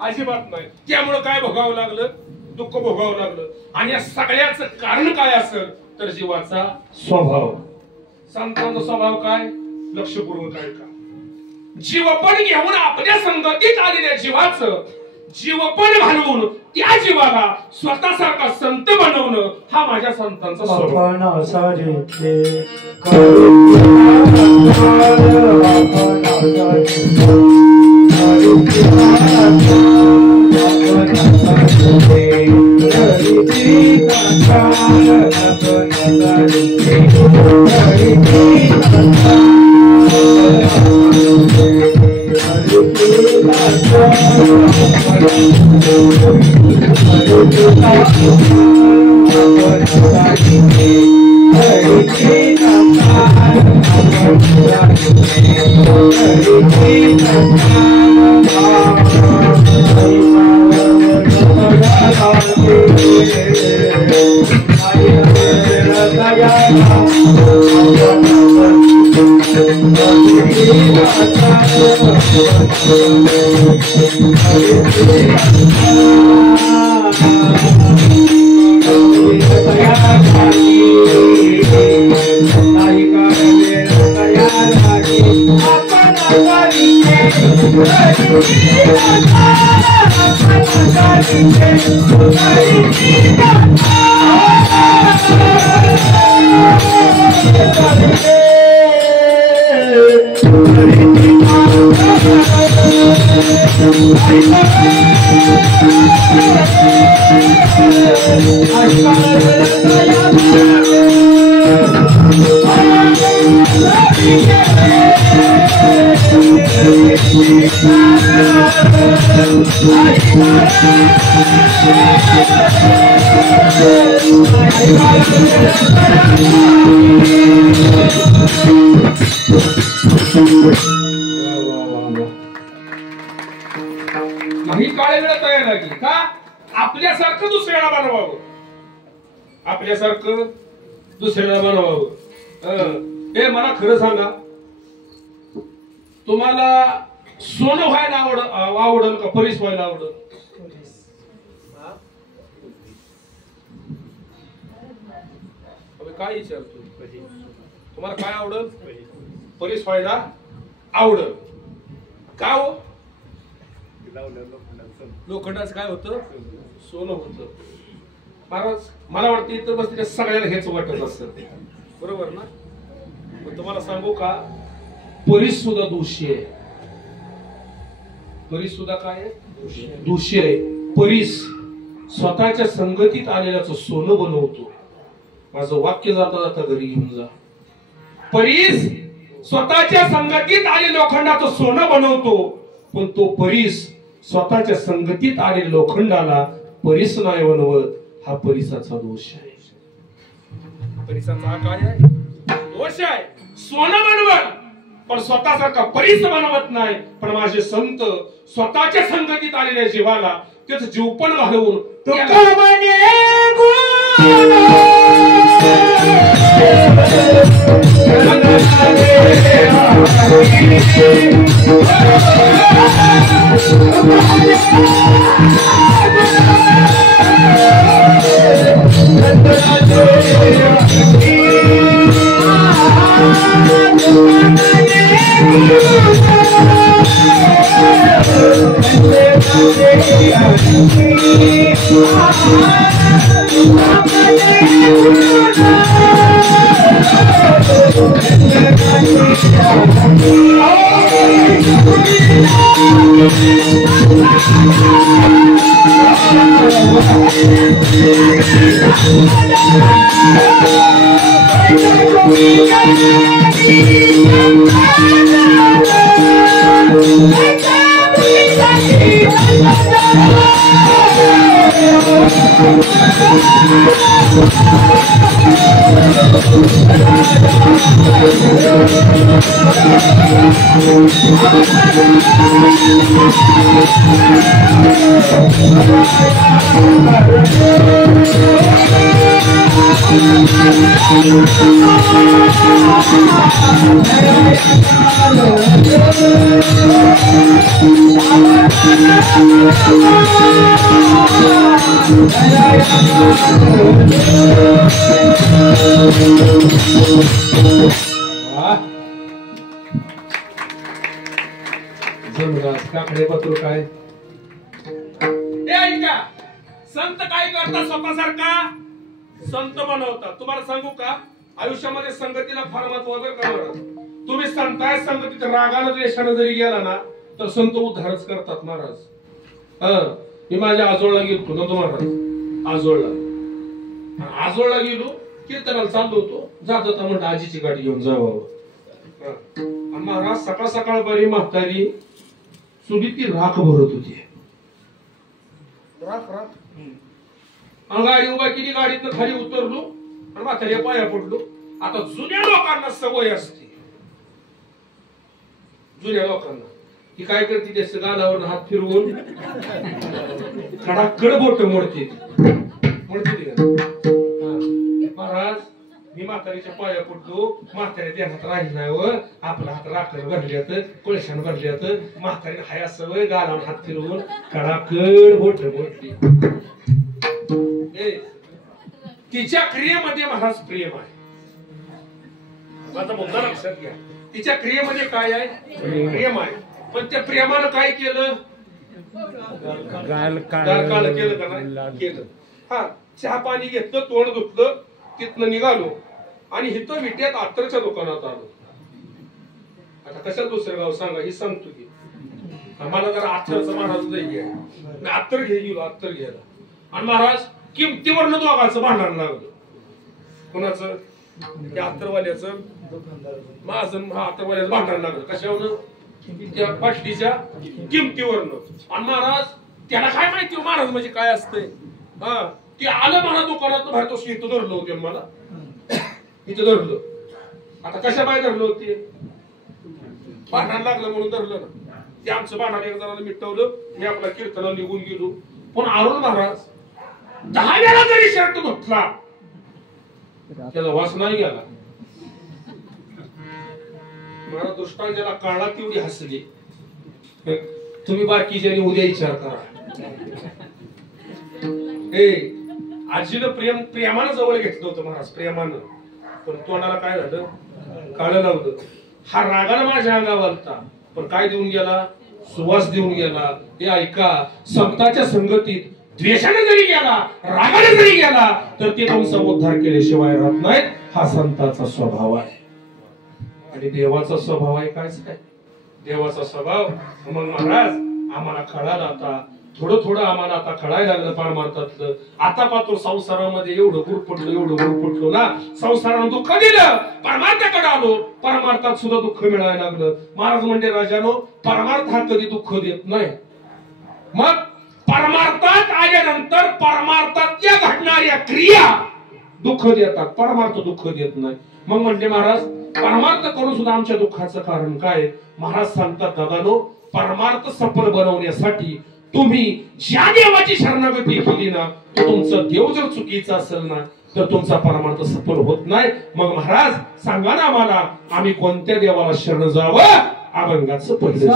अजिबात नाही. त्यामुळे काय भोगावं लागलं, दुःख भोगावं लागलं. आणि या सगळ्याचं कारण काय असेल तर जीवाचा स्वभाव. संतांचा स्वभाव काय, लक्षपूर्वक ऐका. जीवपण घेऊन आपल्या संगतीत आलेल्या जीवाचं जीवपण घालवून त्या जीवाला स्वतःसारखा संत बनवणं हा माझ्या संतांचा स्वभाव. काही काळे वेळ तयार लागली का आपल्यासारखं दुसऱ्याला बनवावं, आपल्यासारखं दुसऱ्याला बनवावं. हे मला खरं सांगा, तुम्हाला सोनं व्हायला आवडल का परीस व्हायला आवडल? काय विचारतो, तुम्हाला काय आवडल? परीस व्हायला आवडल का हो? लोखंडाच काय होतं, सोनं होतं. महाराज मला वाटतं इतर बसलेल्या सगळ्याला हेच वाटत असतं, बरोबर ना? पण तुम्हाला सांगू का, परीस सुद्धा दोषी आहे. परीस सुद्धा काय आहे, दोषी आहे. परीस स्वतःच्या संगतीत आलेल्याचं सोनं बनवतो. माझं वाक्य जाता जाता घरी घेऊन जा. परीस स्वतःच्या संगतीत आले लोखंडाचं सोनं बनवतो, पण तो परीस स्वतःच्या संगतीत आले लोखंडाला परीस नाही बनवत. हा परीसाचा दोष आहे. परीसाचा हा काय आहे, दोष आहे. सोनं बनवत पण स्वतःसारखा परीस बनवत नाही. पण माझे संत स्वतःच्या संगतीत आलेल्या जीवाला त्याच जीवपण घालवून काकडे पत्र काय ऐका संत काय करतात स्वतःसारखा संत बनवतात. तुम्हाला सांगू का आयुष्यामध्ये संगतीला फार महत्व वगैरे करणार. तुम्ही संताय संगतीत रागानं द्वेषानं जरी गेला ना तर संत उद्धारच करतात महाराज. मी माझ्या आजोळला गेलो नंदू महाराज आजोळला गेलो कीर्तनाला चाललो होतो जात होता म्हणलं आजीची गाडी घेऊन जावं. महाराज सकाळ सकाळ बरी म्हातारी चुलीत ती राख भरत होती. गाडी उभा केली गाडीतनं खाली उतरलो आणि म्हाताऱ्या पाया पडलो. आता जुन्या लोकांना सवय असते जुन्या लोकांना ती काय करते त्या गालावर हात फिरवून खडाखड बोट मोडते महाराज. मी म्हातारीच्या पाया पडलो म्हातारी त्या हात राहिली नाही व आपला हात राखण भरल्यात कोळशान भरल्यात म्हातारी हाय सवय गालावर हात फिरवून खडाखड बोट मोडली. तिच्या क्रियेमध्ये महाराज प्रेम आहे. माझा मुद्दा लक्षात घ्या. तिच्या क्रियेमध्ये काय आहे प्रेम आहे. पण त्या प्रेमानं काय केलं गाल केलं का नाही केलं. हा चहा पाणी घेतलं तोंड धुतलं तिथनं निघालो आणि इथं विट्यात अत्तरच्या दुकानात आलो. आता कशात दुसरं गाव सांगा ही सांगतो की आम्हाला जरा अत्तरचं महाराज नाही आहे. मी अत्तर गेलो अत्तर घ्यायला आणि महाराज किमतीवरनं दोघांचं भांडण लागलं. कोणाचं त्या अत्तरवाल्याचं माझं अत्तरवाल्याचं भांडण लागलं. कशावरनं त्या बाटलीच्या किमतीवरनं. आणि महाराज त्याला काय माहिती महाराज म्हणजे काय असतंय. हा ते आलं मला दुकानात बाहेर तो इथं धरलं होते मला इथं धरलं. आता कशा बाय धरलं होते भांडण लागलं म्हणून धरलं ना. ते आमचं भांडण एक जणांना मिटवलं. मी आपला कीर्तनाला निघून गेलो. पण अरुण महाराज 10 वेळा जरी शर्ट धुतला त्याला वास नाही गेला. मला दृष्टांच्याला काळा तेवढी हसली. तुम्ही बाकीच्यानी उद्या विचार करा. आजीनं प्रेमानं जवळ घेतलं होतं महाराज प्रेमानं. पण तोंडाला काय झालं काळं लावलं. हा रागानं माझ्या अंगावर आलता पण काय देऊन गेला सुवास देऊन गेला. हे ऐका संतांच्या संगतीत द्वेषाने जरी गेला रागाने जरी गेला तर ते तुमचा उद्धार केल्याशिवाय राहत नाहीत. हा संतांचा स्वभाव आहे. आणि देवाचा स्वभाव आहे काय देवाचा स्वभाव. मग महाराज आम्हाला कळालं आता थोडं थोडं आम्हाला आता कळायला लागलं परमार्थातलं. आता पाहतो संसारामध्ये एवढं गुरपटलो ना संसारानं दुःख दिलं परमार्थाकडे आलो परमार्थात सुद्धा दुःख मिळायला लागलं. महाराज म्हणजे राजानो परमार्थ हा कधी दुःख देत नाही. मग परमार्थात आल्यानंतर परमार्थातल्या घडणाऱ्या क्रिया दुःख देतात परमार्थ दुःख देत नाही. मग म्हणजे महाराज परमार्थ करून सुद्धा आमच्या दुःखाचं कारण काय. महाराज सांगतात दादानो परमार्थ सफल बनवण्यासाठी तुम्ही ज्या देवाची शरणागती केली ना तो तुमचा देव जर चुकीचा असेल ना तर तुमचा परमार्थ सफल होत नाही. मग महाराज सांगा ना आम्हाला आम्ही कोणत्या देवाला शरण जावं. अभंगाचं पहिलं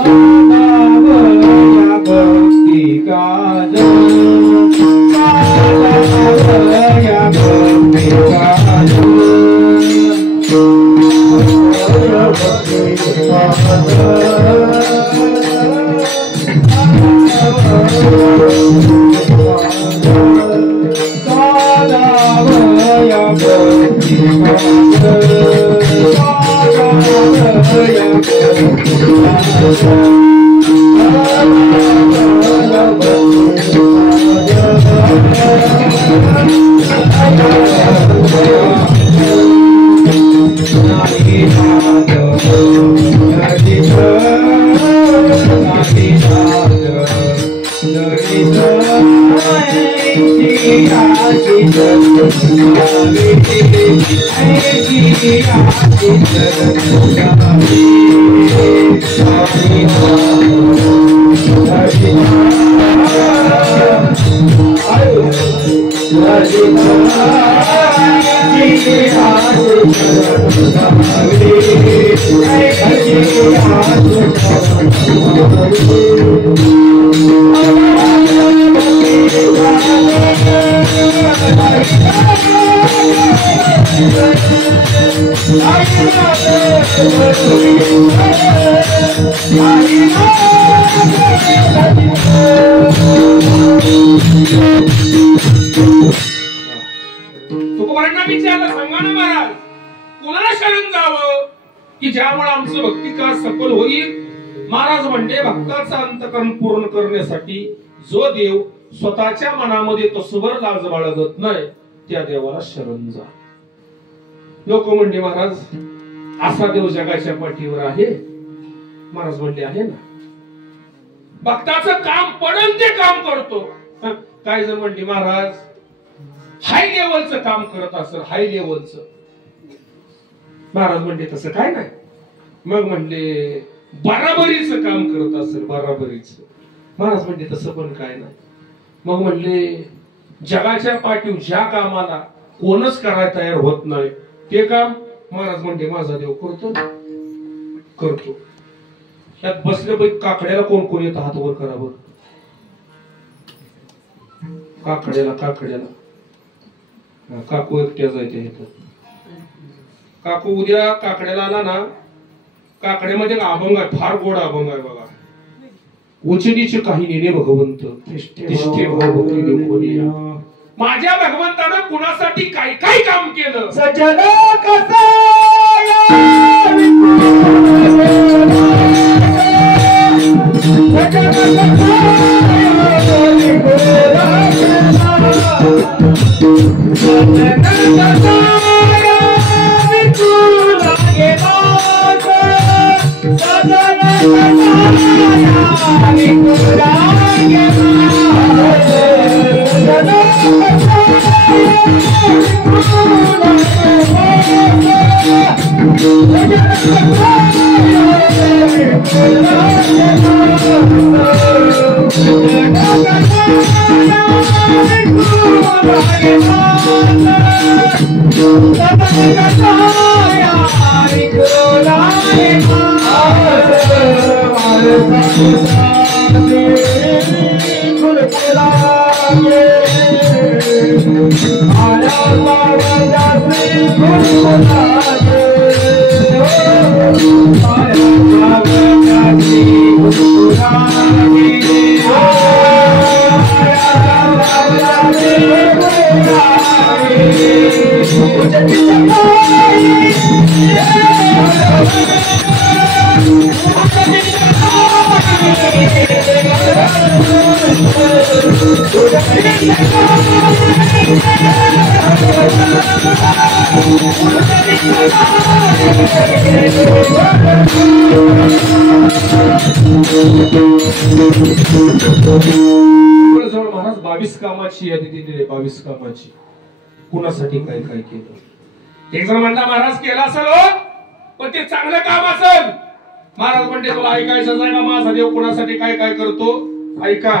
तुकोबांना विचारलं, सांगा ना महाराज, कोणाला शरण जावं की ज्यामुळे आमचं भक्तिकार सफल होईल? महाराज म्हणले, भक्ताचा अंतकरण पूर्ण करण्यासाठी जो देव स्वतःच्या मनामध्ये तसवर लाज बाळगत नाही त्या देवाला शरण जा. लोक म्हणले, महाराज असा देव जगाच्या पाठीवर आहे? महाराज म्हणले, आहे ना. भक्ताचं काम पडेल ते काम करतो. काय जण म्हणले, महाराज हाय लेवलचं काम करत असेल, हाय लेवलचं. महाराज म्हणले, तसं काय नाही. मग म्हणले, बराबरीचं काम करत असेल, बराबरीचं. महाराज म्हणले, तसं पण काय नाही. मग म्हणले, जगाच्या पाठीवर ज्या कामाला कोणच करायला तयार होत नाही ते काम महाराज म्हणले माझा देव करतो करतो. त्यात बसले बाई काकड्याला कोण कोण येतं? हात वर करा बरं. काकड्याला काकू एकट्या जायचे येतं. काकू उद्या काकड्याला आला ना, काकड्यामध्ये अभंग आहे, फार गोड अभंग आहे बघा. उचनीचे काही नेणे भगवंत तिष्ठे माझ्या भगवंतानं कुणासाठी काय काय काम केलं? सजन महाराज 22 कामाची यादी दिली. 22 कामाची कुणासाठी काय काय केलं? एक जण म्हणला, महाराज केला असेल पण ते चांगलं काम असेल. महाराज म्हणते, तुला ऐकायचं आहे का माझा देव कुणासाठी काय काय करतो? ऐका.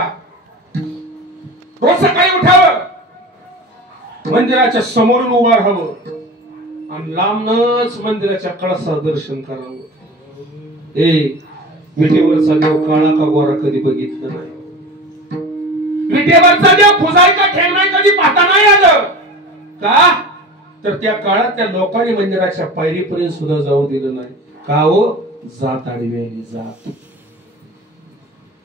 रोज सकाळी उठावं, मंदिराच्या समोरून उभा राहावं आणि लांबनच मंदिराच्या कळसाचं दर्शन करावं. विटेवरचा देव काळा का गोरा कधी बघितलं नाही. विटेवरचा देव खुजाय का ठेवणाय कधी पाहता नाही आलं का? तर त्या काळात त्या लोकांनी मंदिराच्या पायरीपर्यंत सुद्धा जाऊ दिलं नाही. का हो? जात आडवी जात.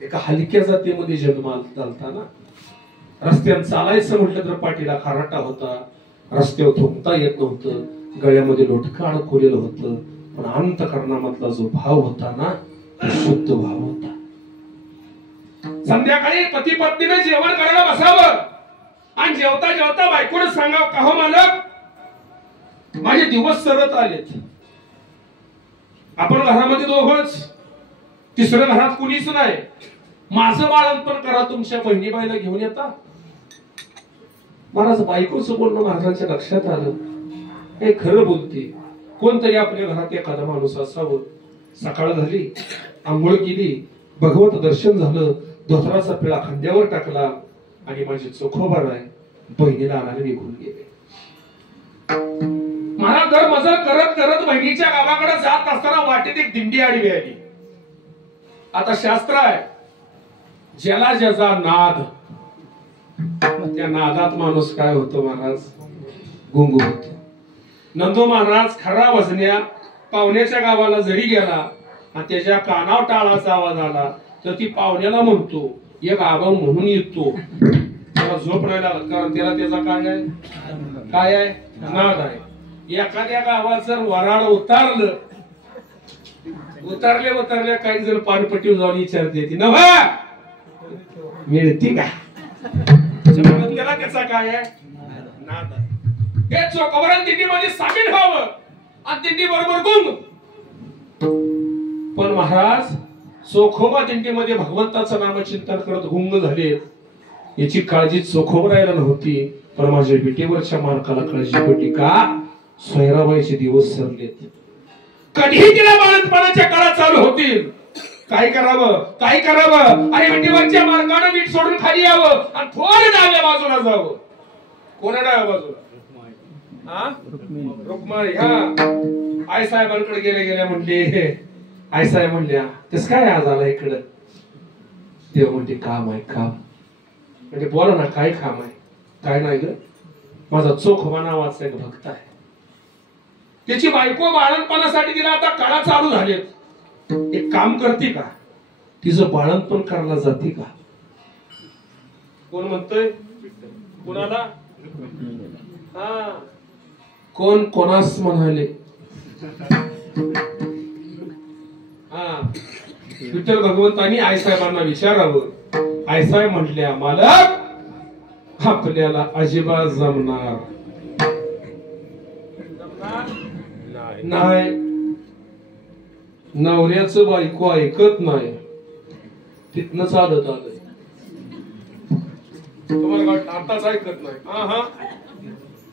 एका हलक्या जातीमध्ये जन्म झालता ना. रस्त्यावर चालायचं म्हटलं तर पाठीला खराटा होता, रस्त्यावर थुंकता येत नव्हतं, गळ्यामध्ये लोटकं अडकवलेलं होतं. पण अंतकरणामधला जो भाव होता ना, तो शुद्ध भाव होता. संध्याकाळी पती पत्नीने जेवण करायला बसावं आणि जेवता जेवता बायकोने सांगावं, का हो मालक, माझे दिवस सरत आलेत. आपण घरामध्ये दोघंच, तिसरं घरात कुणीच नाही. माझं बाळंतपण करा, तुमच्या बहिणीबाईला घेऊन येता. महाराज बायकोचं बोलणं महाराजांच्या लक्षात आलं. हे खरं बोलते. कोणतरी आपल्या घरात एखादा माणूस असावं. सकाळ झाली, आंघोळ केली, भगवत दर्शन झालं, धोतराचा पिळा खांद्यावर टाकला आणि माझे चोखोबा राय बहिणीला आणायला निघून गेले. मला घर मजल करत करत बहिणीच्या गावाकडे जात असताना वाटेत एक दिंडी आडवी आली. आता शास्त्र आहे, ज्याला ज्याचा नाद, त्या नादात माणूस काय होतो महाराज, गुंग होतो. नंदो महाराज खरा वजन्या पाहुण्याच्या गावाला जरी गेला आणि त्याच्या कानावर टाळाचा आवाज आला तर ती पाहुण्याला म्हणतो, एक आबा म्हणून येतो. त्याला झोप नाही लागत, कारण त्याला त्याचा काय आहे नाद आहे. एखाद्या गावात जर वराड उतरल्या काही जण पानपट्टीवर जाऊन विचारते ती नव्हा मिळती का, त्याला त्याचा काय आहे नाद आहे. हे चोखोबरान दिंडीमध्ये सामील व्हावं आणि दिंडी बरोबर गुंग. पण महाराज चोखोबा दिंडीमध्ये भगवंताचं नामचिंतन करत गुंग झाले. याची काळजी चोखोबरायला नव्हती, पण माझ्या विटेवरच्या मालकाला काळजी पडली. का? सोयराबाईचे दिवस सरलेत. कधीही तिला बाळंतपणाच्या काळात चालू होतील. काय करावं आणि विटेवरच्या मालकानं वीट सोडून खाली यावं आणि थोडं डाव्या बाजूला जावं. कोणा डाव्या बाजूला? रुक्माई. हा आई साहेबांकडे गेल्या म्हणले, आई साहेब म्हणल्या तेच काय आज आला इकडं. देव म्हणते काम आहे काम. म्हणजे बोला ना काय काम आहे. काय नाही ग, माझा चोखोबा नावाचा एक भक्त आहे. त्याची बायको बाळंतपणासाठी तिला आता काळा चालू झालेत. एक काम करते का, तिचं बाळंतपण करायला जाते का. कोण म्हणतोय कुणाला? हा कोण कोणास म्हणाले. हा विठ्ठल भगवंतांनी आईसाहेबांना विचारावं. आईसाहेब म्हटल्या मालक आपल्याला अजिबात जमणार नाही. नवऱ्याचं बायको ऐकत नाही. तिथनं चालत आलंय. तुम्हाला आताच ऐकत नाही. हा हा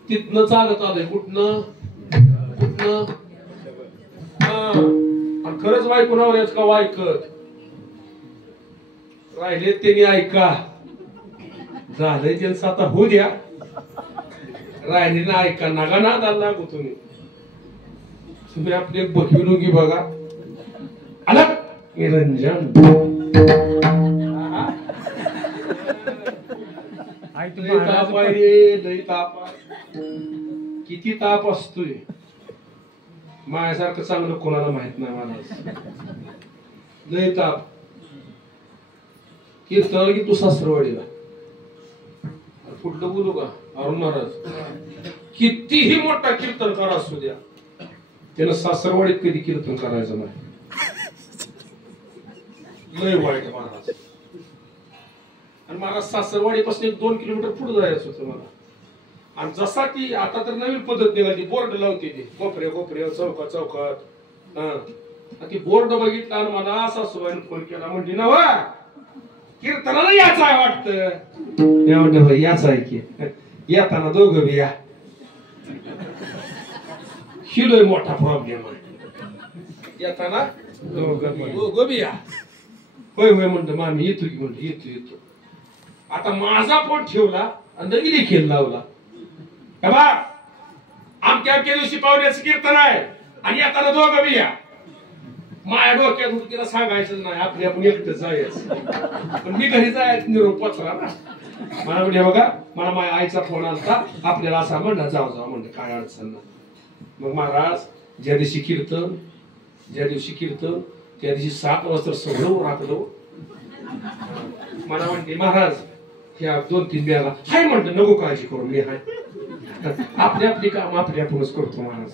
तिथनं चालत आलंय. कुठनं हा. खरंच बायको नवऱ्याच का ऐकत राहिले त्यांनी ऐका. झालंय त्यांचं आता होऊ द्या. राहिले ना ऐका. नागा नाद आला लागू तुम्ही आपली एक बघिवणुकी बघा. आला निरंजन लई ताप किती ताप असतोय. माझ्यासारखं चांगलं कोणाला माहित नाही. मला लई ताप. कीर्तनाला की तू सासरवाडीला कुठलं बोलू का अरुण महाराज. कितीही मोठा कीर्तनकार असू द्या, त्यानं सासरवाडीत कधी कीर्तन करायचं नाही. लय वाईट महाराज. आणि महाराज सासरवाडीपासून 1-2 किलोमीटर पुढे जायचं होतं मला. आणि जसा ती आता तर नवीन पद्धत निघाली, बोर्ड लावते ती कोपऱ्या चौकात. हा ती बोर्ड बघितला आणि मला सासूबाईने फोन केला. म्हणजे ना वा कीर्तनाला याच आहे वाटतं. याच आहे की येताना दोघं बी या. हिलोय मोठा प्रॉब्लेम आहे. येताना दोघं बी या. होय म्हणलं मामी येतो की. म्हणलं येतो. आता माझा फोन ठेवला आणि नवीन खेळ लावला. आमच्या दिवशी पाहुण्याचं कीर्तन आहे आणि येताना दोघं बी या. माझ्या डोक्यात तिला सांगायचं नाही, आपली आपण एकटं जायचं. पण मी घरी जायचं निरोप पचला ना. मला म्हणजे बघा मला माझ्या आईचा फोन आलता, आपल्याला असा म्हणला जाऊ म्हणलं काय अडचण नाही. मग महाराज ज्या दिवशी कीर्तन त्या दिवशी 7 वाजता सगळं राखलं. मला म्हणते महाराज ह्या 2-3 बॅगा हाय. म्हणलं नको काळजी करू, मी हाय. आपली काम आपणच करतो महाराज.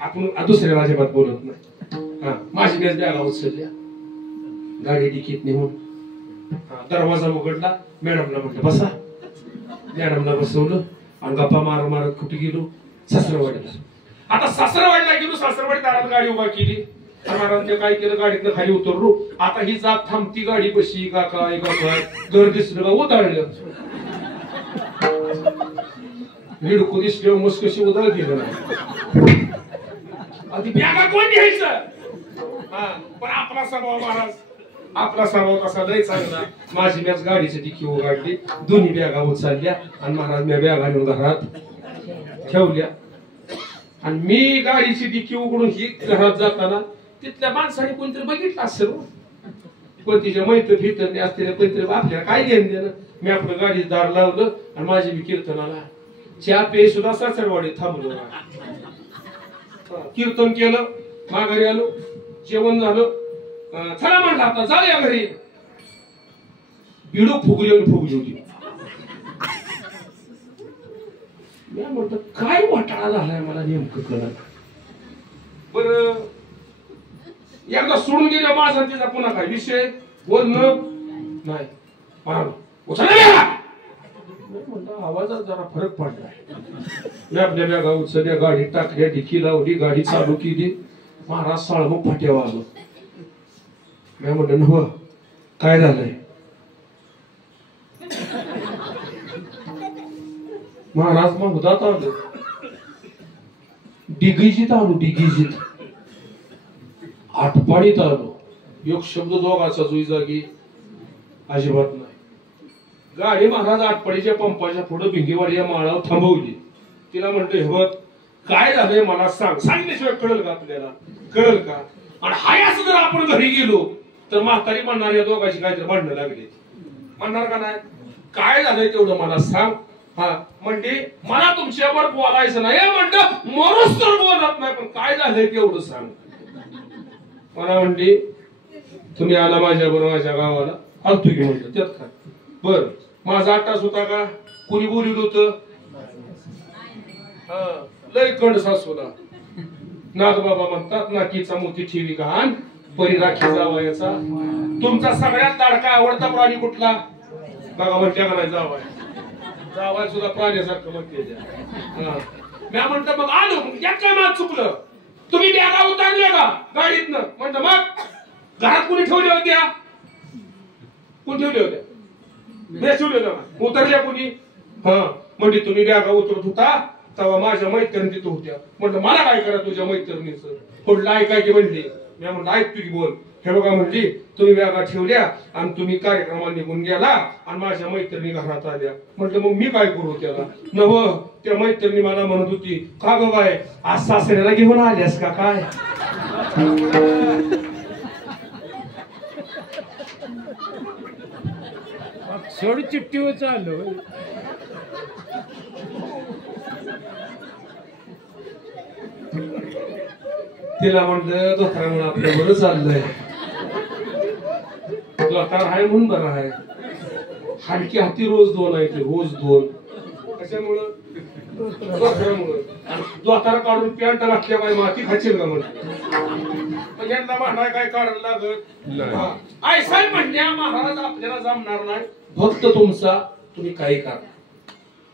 आपण दुसऱ्या अजिबात बोलत नाही. हा माझी बॅग बॅगा उचलल्या, गाडी डिकीत नेऊन दरवाजा उघडला. मॅडमला म्हटलं बसा. मॅडमला बसवलं आणि गप्पा मारत कुठे गेलो सासरवाडीला. आता सासरवाडीला गेलो. सासरवाडी दारात गाडी उभा केली. महाराजांनी काय केलं, गाडीतनं खाली उतरलो. आता ही जात थांबती गाडी बशी का काय घर दिसलं का उतारलं. रिडको दिसल्यावर मस्त कशी उदाळ केलं नाही आधी बॅगा कोण घ्यायचं पण आपला स्वभाव महाराज आपला स्वभाव कसा लय चांगला माझी मॅच गाडीची डिकी उघडली दोन्ही बॅगा उचलल्या आणि महाराज मी बॅगा नेऊन घरात ठेवल्या आणि मी गाडीची डिकी उघडून ही घरात जाताना तिथल्या माणसाने कोणतरी बघितलं असेल पण तिच्या मैत्री असलेल्या कोणतरी आपल्याला काय घेऊन देणं मी आपलं गाडी दार लावलं आणि माझी मी कीर्तनाला चहा पे सुद्धा सासरवाडी थांबलो कीर्तन केलं माघारी आलो जेवण झालं चला म्हणलं आता जाऊया घरी बिडू फुगली होती मी म्हणतो काय वाटाळा झालाय मला नेमकं कळत बरं एकदा सोडून गेल्या माझा तिचा पुन्हा काय विषय बोलणं नाही म्हणलं आवाजात जरा फरक पडलाय मी आपल्या बॅगा उचलल्या गाडी टाकल्या डिकी लावली गाडी चालू केली महाराज साळमग फाट्यावर आलो मी म्हणलं नव काय झालंय महाराज मग उदात आलो डिगीजीत आलो डिगीजीत आटपाडीत आलो एक शब्द दोघाचा जुई जागी अजिबात नाही गाडी महाराज आटपाडीच्या पंपाच्या पुढे भिंगीवाडी या माळावर थांबवली तिला म्हणते हे बघ काय झालंय मला सांग सांगितल्याशिवाय कळल का आपल्याला कळल का आणि हाय असं जर आपण घरी गेलो तर म्हातारी म्हणणार या दोघांची काहीतरी भांडणं लागली म्हणणार का नाही काय झालंय तेवढं मला सांग हा म्हणते मला तुमच्यावर बोलायचं नाही म्हणतं मरोच तर बोलत नाही पण काय झालंय तेवढं सांग मला म्हणते तुम्ही आला माझ्या बरोबर माझ्या गावाला आलतो की म्हणलं त्यात काय बर माझा आटास होता का कुणी बोलिलं होतं लय कंड सासूला नागबाबा म्हणतात नाकीचा मोती ठेवी घाण परी राखी जावयाचा तुमचा सगळ्यात लाडका आवडता प्राणी कुठला बघा म्हणते का नाही जावाय जावाय सुद्धा प्राण्यासारखं म्हणते मी म्हणतो मग आलो काय माझ चुकलं तुम्ही बॅगा उतरल्या का गाडीतनं म्हणतो मग घरात कुणी ठेवल्या होत्या कोण ठेवल्या होत्या मी ठेवल्या उतरल्या कुणी हा म्हणजे तुम्ही बॅगा उतरत होता तेव्हा माझ्या मैत्रिणी तिथं होत्या म्हटलं मला काय करा तुझ्या मैत्रिणीचं पुढलं ऐकाय की म्हणली मी म्हणलं ऐकतो की बोल हे बघा म्हणली तुम्ही बॅगा ठेवल्या आणि तुम्ही कार्यक्रमाला निघून गेला आणि माझ्या मैत्रिणी घरात आल्या म्हटलं मग मी काय करू त्याला नव त्या मैत्रिणी मला म्हणत होती का ग बाय आज सासऱ्याला घेऊन आल्यास का काय सोड चिठ्ठीवर चाललो तिला म्हटलं दोतार म्हणून आपलं बरं चाललंय दोतार आहे म्हणून बरं आहे हाडकी हाती रोज दोन आहे ते रोज दोन कशामुळं दोतार काढून पॅन्ट घातल्या बाई माती खाचील का म्हणून यांना भांडाय काय काढायला लागत आई साहेब म्हणल्या महाराज आपल्याला जमणार नाही भक्त तुमचा तुम्ही काही करा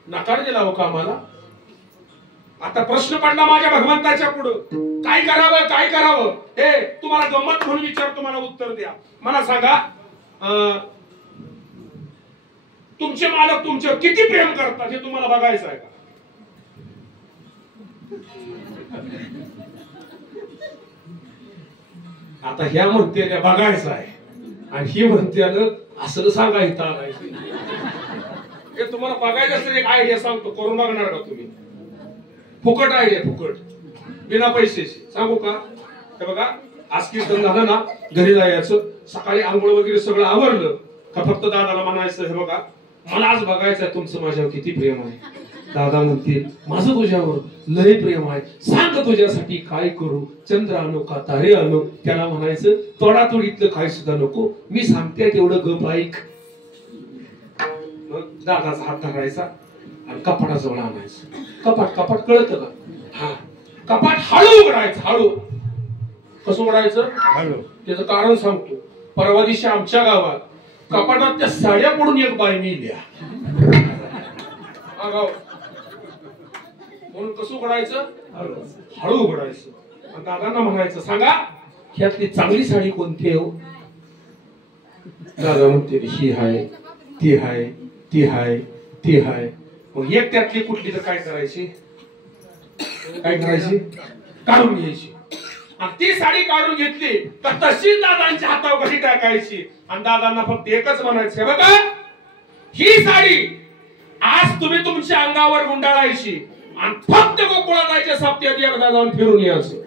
नकार दिला हो कामाला आता प्रश्न पडला माझ्या भगवंताच्या पुढं काय करावं हे तुम्हाला गंमत म्हणून विचारतो मला उत्तर द्या मला सांगा तुमचे मालक तुमच्यावर किती प्रेम करतात हे तुम्हाला बघायचं आहे का आता ह्या म्हणते बघायचं आहे आणि ही म्हणते असं सांगायचं आणायचं हे तुम्हाला बघायचं असेल एक आयडिया सांगतो करून बघणार का तुम्ही फुकट आयडिया फुकट बिना पैशाची सांगू का हे बघा आज कीर्तन झालं ना घरी जायचं सकाळी आंघोळ वगैरे सगळं आवरलं का फक्त दादाला म्हणायचं हे बघा मला आज बघायचंय तुमचं माझ्यावर किती प्रेम आहे दादा म्हणतील माझं तुझ्यावर लय प्रेम आहे सांग तुझ्यासाठी काय करू चंद्र आणू का तारे आणू त्याला म्हणायचं तोडातोडीतलं काय सुद्धा नको मी सांगते तेवढं गप ऐक मग दादाचा हात धरायचा आणि कपाटाजवळ आणायचं कपाट कळतं का हा कपाट हळू उघडायचं हळू कसं उघडायचं हळू त्याचं कारण सांगतो परवा दिवशी आमच्या गावात कपाटात त्या साड्या पडून एक बाई मिळल्या म्हणून कसं उघडायचं हळू उघडायचं आणि दादांना म्हणायचं सांगा ह्यातली चांगली साडी कोणती आहे दादा म्हणते ही हाय ती हाय ती हाय ती हाय मग एक त्यातली कुठली तर काय करायची काढून घ्यायची आणि ती साडी काढून घेतली तर तशीच दादांच्या हातावर कशी टाकायची आणि दादांना फक्त एकच म्हणायचं बघा ही साडी आज तुम्ही तुमच्या अंगावर गुंडाळायची आणि फक्त गोकुळात जायच्या सप्त्यात एकदा जाऊन फिरून यायचं.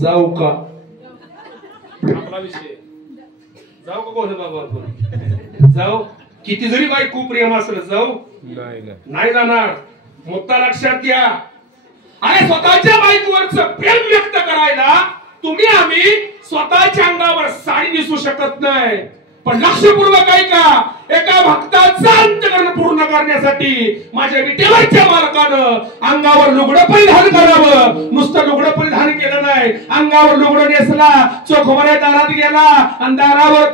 जाऊ का आपला विषय जाऊ का कोण बाबा आपण जाऊ किती जरी बायको प्रेम असलं जाऊ नाही जाणार. मुद्दा लक्षात घ्या अरे स्वतःच्या बायकोवरचं प्रेम व्यक्त करायला तुम्ही आम्ही स्वतःच्या अंगावर साडी दिसू शकत नाही पण लक्षपूर्वक ऐका एका भक्ताचं अंतःकरण पूर्ण करण्यासाठी माझ्या विटेवरच्या मालकानं अंगावर लुगडं परिधान करावं. नुसतं लुगडं परिधान केलं नाही अंगावर लुगडं नेसला चोखोबऱ्या दारात गेला आणि दारावर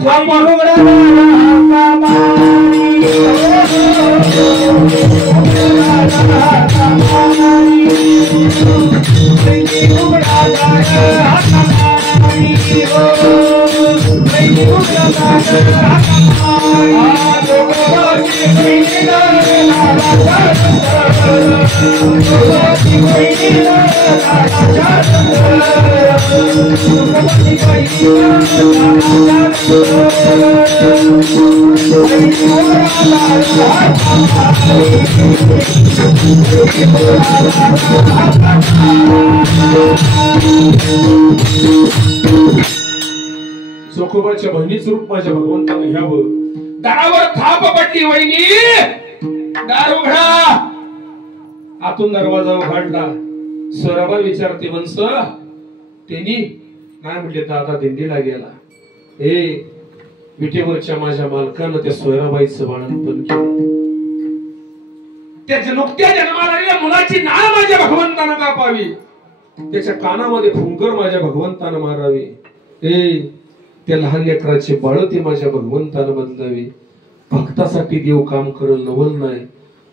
चोखोबाच्या बहिणीचं रूप माझ्या भगवंतानं घ्यावं. दारावर थाप पडली वहिनी दार उघडा. आतून दरवाजा उघडला. सोयराबाई विचारते वंश त्यांनी नाही म्हटले दादा दिंडीला गेला. विटेवरच्या माझ्या मालकानं त्या सोयराबाईचं बाळंतपण केलं. त्याच्या नुकत्या जन्माला आलेल्या मुलाची नाळ माझ्या भगवंतानं कापावी. त्याच्या कानामध्ये फुंकर माझ्या भगवंतानं मारावी. त्या लहान लेकराचे बाळ ते माझ्या भगवंतानं बदलावे. भक्तासाठी देव काम करल नवल नाही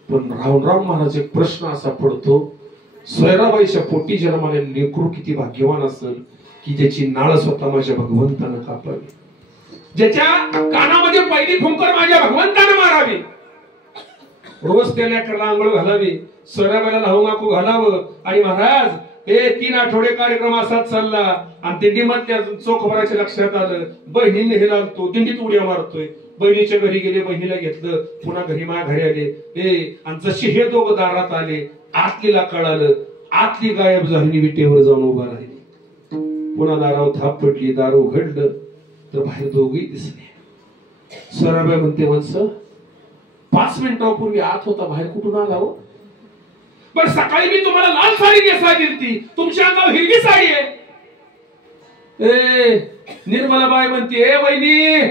पण रावणराव महाराज एक प्रश्न असा पडतो सोयराबाईच्या पोटी जन्माला लेकरू किती भाग्यवान असेल की ज्याची नाळ स्वतः माझ्या भगवंतानं कापावी. ज्याच्या कानामध्ये पहिली फुंकर माझ्या भगवंतानं मारावी. रोज त्या लेकराला आंघोळ घालावी. सोयराबाईला लाहू माकू घालावं. आणि महाराज 3 आठवडे कार्यक्रम असाच चालला आणि दिंडीमधल्या चोखोबराच्या लक्षात आलं बहिणीने हे लागतो दिंडीत उड्या मारतोय. बहिणीच्या घरी गेले बहिणीला घेतलं पुन्हा घरी माझ्या घरी आले. आणि जशी हे दोघं दारात आले आतलीला कळालं आतली गायब झाली विटेवर जाऊन उभा राहिली. पुन्हा दारावर थाप पडली. दार उघडलं तर बाहेर दोघही दिसले. सोयराबाई म्हणते वंश 5 मिनिटांपूर्वी आत होता बाहेर कुठून आला हो. पण सकाळी मी तुम्हाला लाल साडी नेसाय दिली तुमच्या अंगावर हिरवी साडी आहे. निर्मलाबाई म्हणते वहिनी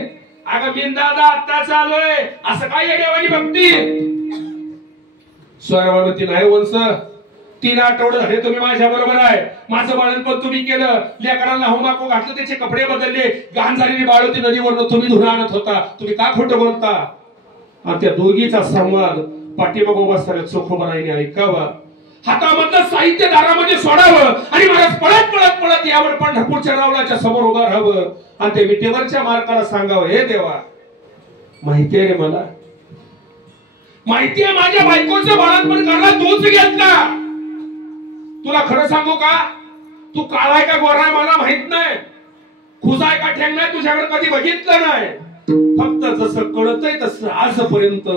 अगं बिनदादा आत्ता चालूय असं काय येडेवानी भक्ती. सोयराबाई म्हणते नाही वंश 3 आठवडे झाले तुम्ही माझ्या बरोबर आहे. माझं बाळणपण तुम्ही केलं. लेकरांना होमाको घातलं त्याचे कपडे बदलले. घाण झालेली बाळ होती नदीवरनं तुम्ही धुणं आणत होता. तुम्ही का खोटं बोलता. आणि त्या दोघीचा संवाद पाठीमागं बसणाऱ्या चोखोबाईने ऐकावा. हातामधलं साहित्य दारामध्ये सोडावं आणि महाराज पळत पळत पळत यावर पंढरपूरच्या रावळाच्या समोर उभा राहावं आणि त्या विटेवरच्या मालकाला सांगावं हे देवा माहिती आहे रे मला माहिती आहे माझ्या बायकोचं बाळंतपण करायला तूच घेतला. तुला खरं सांगू का तू काळाय का गोरा आहे मला माहित नाही. खुजाय का ठेंग नाही तुझ्याकडे कधी बघितलं नाही. फक्त जसं कळतंय तसं आजपर्यंत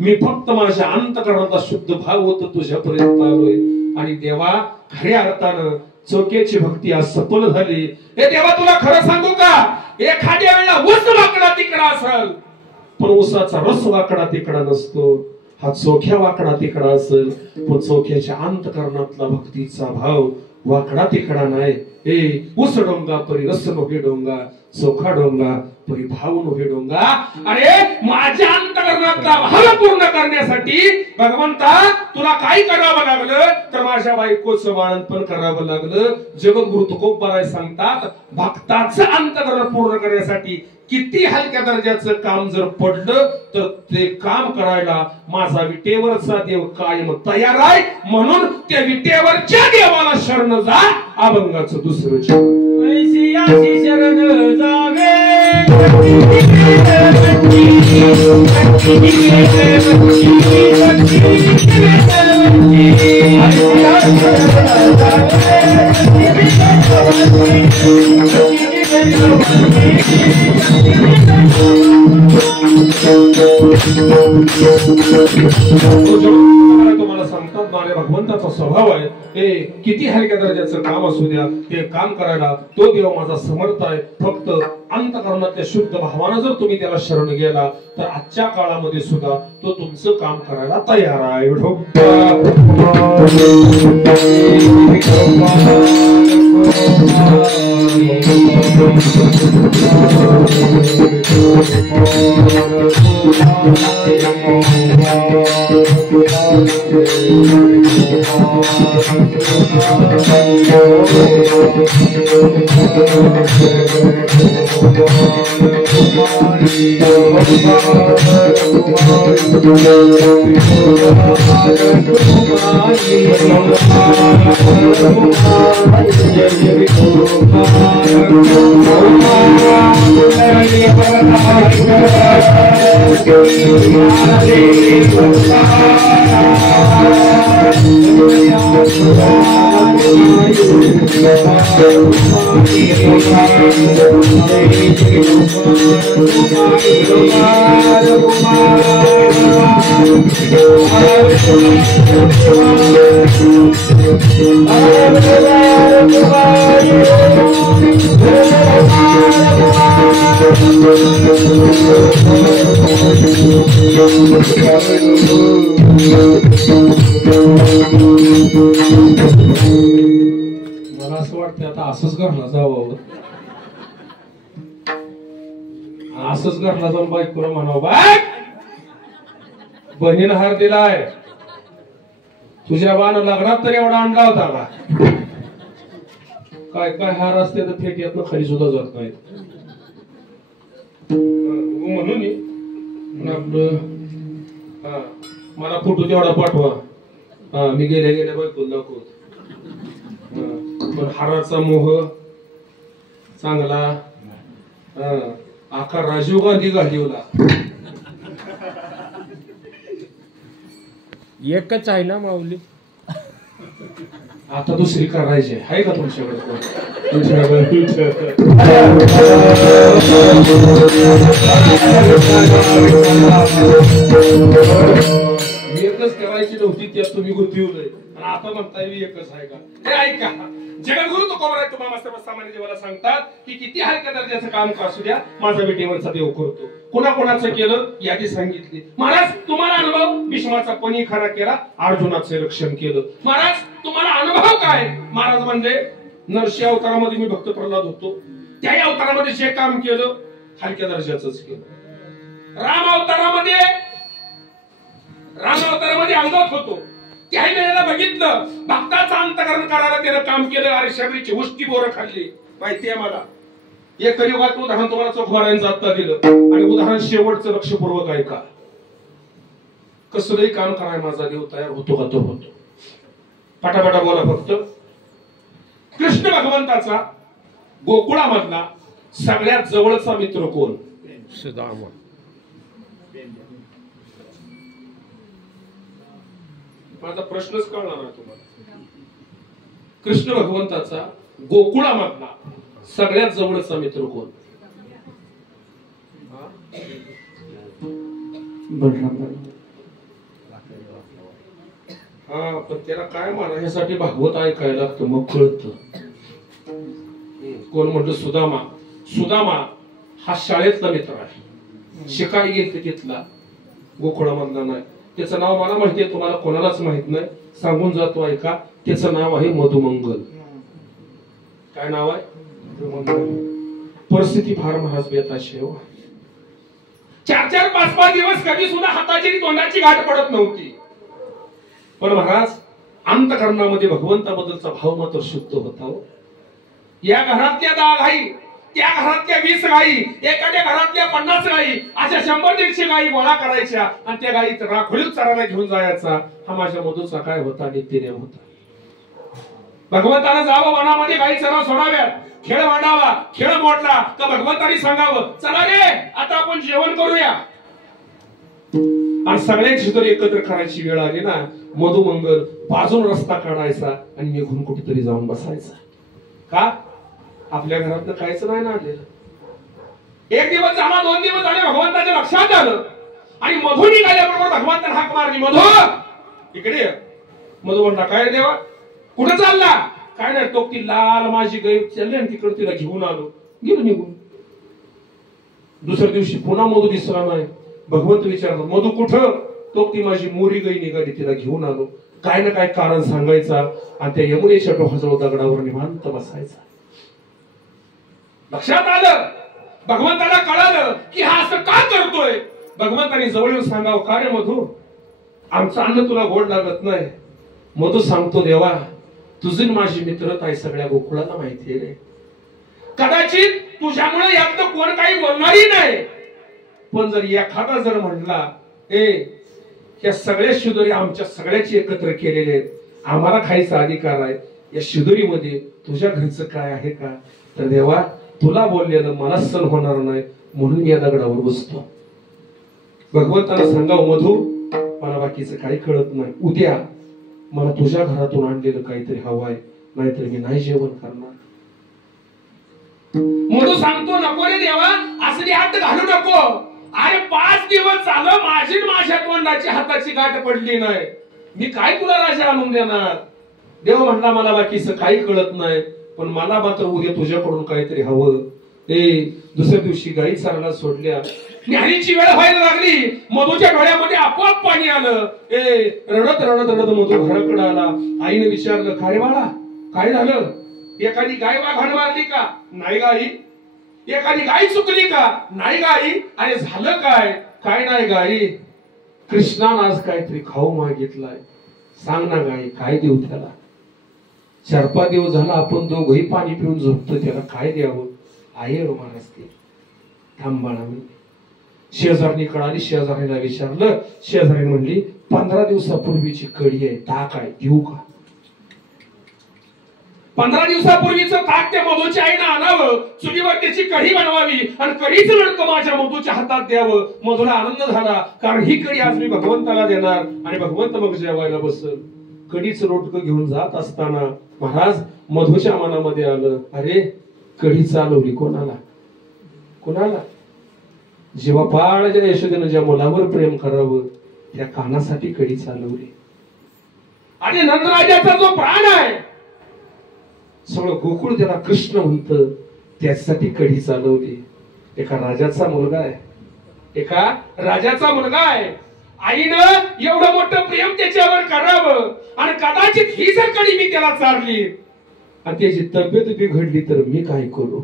मी फक्त माझ्या अंतःकरणाचा शुद्ध भाव होतो तुझ्यापर्यंत आलोय. आणि देवा खऱ्या अर्थानं चोखेची भक्ती आज सफल झाली. हे देवा तुला खरं सांगू का एखाद्या वेळेला ऊस वाकडा तिकडा असेल पण ऊसाचा रस वाकडा तिकडा नसतो. हा चोख्या वाकडा तिकडा असेल पण चोख्याच्या अंतःकरणातला भक्तीचा भाव वाकडा तिकडा नाही. ऊस डोंगा परी रस नोहे डोंगा चोखा डोंगा परी भाव नोहे डोंगा. अरे माझ्या अंतःकरणातला भाव पूर्ण करण्यासाठी भगवंता तुला काय करावं लागलं तर माझ्या बायकोचं बाळंतपण करावं लागलं. जगद्गुरु तुकोबाराय सांगतात भक्ताचं अंतःकरण पूर्ण करण्यासाठी किती हलक्या दर्जाचं काम जर पडलं तर ते काम करायला माझा विटेवरचा देव कायम तयार आहे. म्हणून त्या विटेवरच्या देवाला शरण जा. अभंगाचं दुसरं शरण जावे तुम्हाला सांगतात माझ्या भगवंताचा स्वभाव आहे. हे किती हलक्या दर्जाचं काम असू द्या ते काम करायला तो देव माझा समर्थ आहे. फक्त अंतःकरणातल्या शुद्ध भावानं जर तुम्ही त्याला शरण गेला तर आजच्या काळामध्ये सुद्धा तो तुमचं काम करायला तयार आहे. मला असं वाटतं आता असंच घरला जावं. असंच घरला जाऊन बायकोला म्हणावं, बाय बहीण हार दिलाय तुझ्या बाण लग्नात तर एवढा आणला होता का? काय काय हार असते तर फेट्यातनं खाली सुद्धा जात नाहीत. म्हणून आपलं मला फोटो तेवढा पाठवा. मी गेल्या गेल्या बायकोला दाखवत. पण हाराचा मोह चांगला आका राजीव गांधी घालिवला. एकच आहे ना माऊली. आता दुसरी करायची आहे का तुमच्याकडे? एकच करायची नव्हती त्यात तुम्ही गुंतवलंय आणि आता म्हणताय एकच आहे का? हे ऐका, जगद्गुरु तुकोबाराय तुम्हाला सामान्य जीवाला सांगतात की किती हलक्या दर्जाचं काम असू द्या माझा विटेवरचा देव करतो. कोणाकोणाचं केलं यादी सांगितली. महाराज तुम्हाला अनुभव भीष्माचा कोणी खरा केला, अर्जुनाचे रक्षण केलं. महाराज तुम्हाला अनुभव काय? महाराज म्हणजे नरसिंह अवतारामध्ये मी भक्त प्रल्हाद होतो. त्याही अवतारामध्ये जे काम केलं हलक्या दर्जाचंच केलं. राम अवतारामध्ये अंगात होतो. त्याही वेळेला बघितलं भक्ताचं अंतकरण करायला त्यानं काम केलं. अरे शबरीची उष्टी बोरं खाल्ली माहितीये मला. एक कलियुगात उदाहरण तुम्हाला चोखवारायचं आता दिलं आणि उदाहरण शेवटचं लक्षपूर्वक ऐका. कसलंही काम करायला माझा देव तयार होतो का? तो होतो. पटापटा बोला फक्त. कृष्ण भगवंताचा गोकुळामधला सगळ्यात जवळचा मित्र कोण? सुदामा. माझा प्रश्नच कळणार नाही तुम्हाला. कृष्ण भगवंताचा गोकुळामधला सगळ्यात जवळचा मित्र कोण? हा, पण त्याला काय म्हणायसाठी भागवत ऐकायला लागतं मग कळतं. कोण म्हणतो? सुदामा. सुदामा हा शाळेतला मित्र आहे. शिकाय गेल तिथला, गोकुळामधला नाही. त्याचं नाव मला माहितीये, तुम्हाला कोणालाच माहित नाही. सांगून जातो ऐका. त्याचं नाव आहे मधुमंगल. काय नाव आहे? परिस्थिती फार महाराज बेताची आहे. 4-4, 5-5 दिवस कधी सुद्धा हाताची तोंडाची गाठ पडत नव्हती. पण महाराज अंतःकरणामध्ये भगवंताबद्दलचा भाव मात्र शुद्ध होता. या घरातल्या 10 गाई त्या घरातल्या 20 गायी, एखाद्या घरातल्या 50 गायी, अशा 100-150 गायी गोळा करायच्या आणि त्या गायी राखोळीत चरायला घेऊन जायचा. हा माझ्या मधूचा काय होता, नित्यनेम होता. भगवंतानं जावं वनामध्ये, गायी चरा सोडाव्यात, खेळ मांडावा, खेळ मोडला का भगवंतानी सांगावं चला रे आता आपण जेवण करूया. आणि सगळ्यांची जर एकत्र करायची वेळ आली ना, मधुमंगल बाजून रस्ता काढायचा आणि निघून कुठेतरी जाऊन बसायचा. का? आपल्या घरातलं काहीच नाही ना आणलेलं. एक दिवस झाला, 2 दिवस झाले, भगवंताच्या लक्षात आलं आणि मधु निघाल्याबरोबर भगवंताने हाक मारली, मधु इकडे. मधु म्हणला काय देवा, कुठे चालला? काय नाही, तो ती लाल माझी गाय चालली आणि तिकडे तिला घेऊन आलो, गेलो निघून. दुसऱ्या दिवशी पुन्हा मधु दिसला नाही. भगवंत विचारलं मधु कुठं? तो ती माझी मोरी गाई निघाली, तिला घेऊन आलो. काय ना काय कारण सांगायचा आणि त्या यमुनेच्या डोहाजवळ दगडावर निवांत बसायचा. लक्षात आलं, भगवंताला कळालं की हा असं का करतोय. भगवंताने जवळ येऊन सांगावं, का रे मधु, आमचं अन्न तुला गोड लागत नाही. मधु सांगतो देवा, तुझी माझी मित्रता आहे सगळ्या गोकुळाला माहितीये रे. कदाचित तुझ्यामुळे यातलं कोण काही बोलणारही नाही, पण जर एखादा जर म्हणला या सगळ्या शिदोरी आमच्या सगळ्याची एकत्र केलेले आहेत, आम्हाला खायचा अधिकार आहे, या शिदोरीमध्ये तुझ्या घरचं काय आहे का? तर देवा तुला बोललेलं मला सण होणार नाही, म्हणून या दगडावर बसतो. भगवंताला सांगावं मधु, मला बाकीचं काही कळत नाही, उद्या मला तुझ्या घरातून आणलेलं काहीतरी हवं आहे, नाहीतर मी नाही जेवण करणार. मधु सांगतो नको रे देवा, असली हात घालू नको. अरे 5 दिवस झालं माझी माझ्या तोंडाची हाताची गाठ पडली नाही, मी काय तुला राजा आणून देणार. देव म्हणला मला बाकीचं काही कळत नाही, पण मला मात्र उद्या तुझ्याकडून काहीतरी हवं. दुसऱ्या दिवशी गाई चारायला सोडल्या, न्याहारीची वेळ व्हायला लागली. मधुच्या डोळ्यामध्ये आपोआप पाणी आलं. रडत रडत रडत मधु घराकडे आला. आईने विचारलं काय बाळा काय झालं? एखादी गाय वाघाड मारली का? नाही गाई. एखादी गाय चुकली का? नाही गाई. अरे झालं काय? काय नाही गाई, कृष्णानं आज काहीतरी खाऊ मागितलाय, सांग ना गाई काय देऊ त्याला? 4-5 दिवस झाला आपण दोघंही पाणी पिऊन झोपतो, त्याला काय द्यावं? आई महाराज ते थांबाणा मी. शेजारनी कळाली, शेजारीला विचारलं. शेजारी म्हणली 15 दिवसापूर्वीची कढी आहे, ताक आहे, देऊ का? 15 दिवसापूर्वीचं ताक त्या मधुच्या आईनं आणावं, चुलीवर त्याची कढी बनवावी आणि कढीचं लडकं माझ्या मधुच्या हातात द्यावं. मधुला आनंद झाला, कारण ही कढी आज मी भगवंताला देणार आणि भगवंत मग जेवायला बसल. कढीचं लोटकं घेऊन जात असताना महाराज मधुच्या मनामध्ये आलं, अरे कढी चालवली कोणाला? कोणाला? जेव्हा बाळाच्या यशोदेनं ज्या मुलावर प्रेम करावं त्या कानासाठी कढी चालवली. आणि नंदराजाचा जो प्राण आहे, सगळं गोकुळ त्याला कृष्ण म्हणत, त्यासाठी कढी चालवली. एका राजाचा मुलगा आहे, एका राजाचा मुलगा आहे. आईनं एवढं मोठं प्रेम त्याच्यावर करावं आणि कदाचित ही जर कढी मी त्याला चारली आणि त्याची तब्येत बिघडली तर मी काय करू?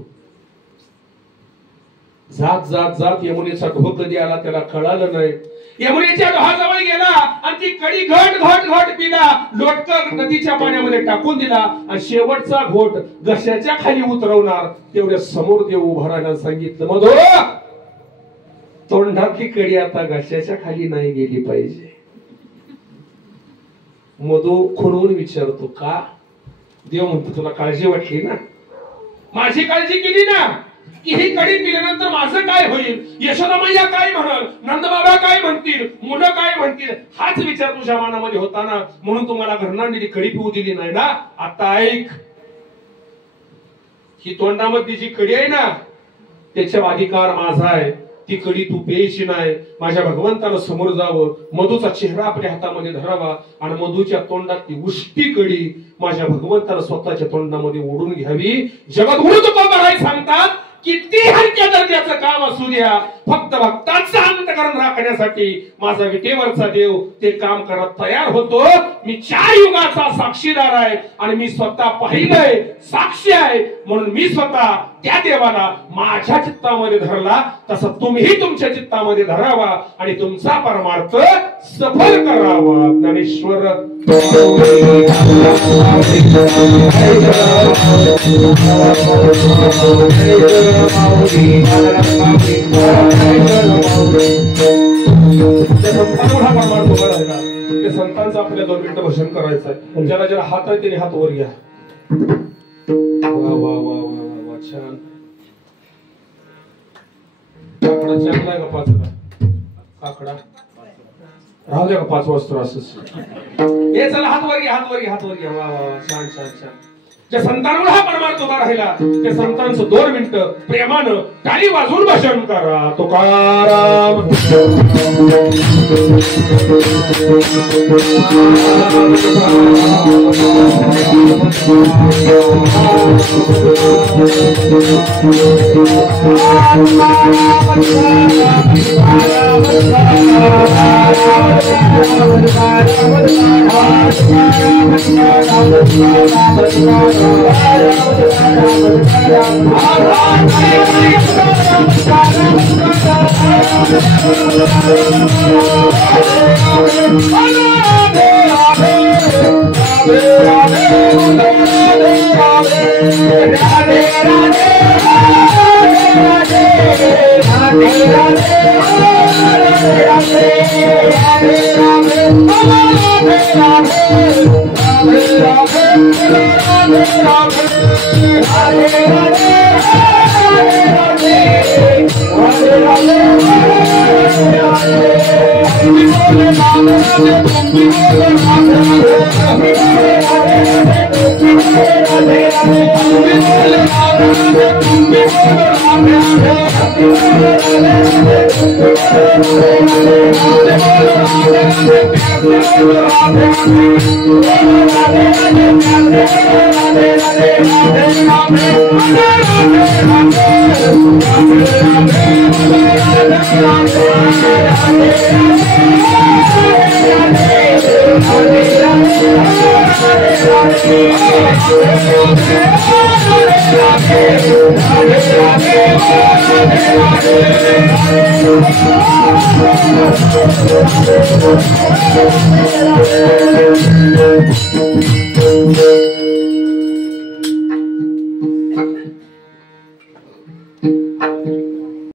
जात जात जात यमुनेचा ढोह कधी आला त्याला कळालं नाही. यमुनेच्या डोहाजवळ गेला आणि ती कढी घट घट घट पिला, लोटकं नदीच्या पाण्यामध्ये टाकून दिला आणि शेवटचा घोट घशाच्या खाली उतरवणार तेवढ्या समोर देव उभा राहायला सांगितलं, मधो तोंडातली कढी आता घशाच्या खाली नाही गेली पाहिजे. मधु खुणवून विचारतो का? देव म्हणतो तुला काळजी वाटली ना, माझी काळजी केली ना, की ही कढी पिल्यानंतर माझं काय होईल, यशोदा मैया काय म्हणल, नंदबाबा काय म्हणतील, मुलं काय म्हणतील, हाच विचार तुझ्या मनामध्ये होता ना, म्हणून तुम्हाला घरनांडीली कढी पिऊ दिली नाही ना. आता ऐक, ही तोंडामध्ये जी कढी आहे ना त्याचा अधिकार माझा आहे, ती कढी तू प्यायची नाही. माझ्या भगवंताला समोर जावं, मधुचा चेहरा आपल्या हातामध्ये धरावा आणि मधुच्या तोंडात ती उष्टी कढी माझ्या भगवंताला स्वतःच्या तोंडामध्ये ओढून घ्यावी. जगद्गुरु तुकोबाराय सांगतात, किती हलक्या दर्जाचं काम असू द्या, फक्त भक्तांचं अंतःकरण राखण्यासाठी माझा विटेवरचा देव ते काम करत तयार होतो. मी 4 युगाचा साक्षीदार आहे आणि मी स्वतः पाहिलंय, साक्षी आहे, म्हणून मी स्वतः त्या देवाला माझ्या चित्तामध्ये धरला, तसं तुम्ही तुमच्या चित्तामध्ये धरावा आणि तुमचा परमार्थ सफल करावा ज्ञानेश्वर संतांचं आपल्या 2 मिनिटं भाषण करायचं आहे. ज्याला ज्याला हात आहे त्याने हात वर घ्या. वा वा वा वा वा छान. काकडा चांगला आहे का 5 काकडा राहू द्या का 5 वाजता असंच. हे चला हात वर घ्या हात वर घ्या हात वर घ्या. वा वा वा छान छान छान. ज्या संतांवर हा परमार्थ उभा राहिला त्या संतांचं 2 मिनिटं प्रेमानं टाळी वाजवून भाषण करा. Tukaram Thank you.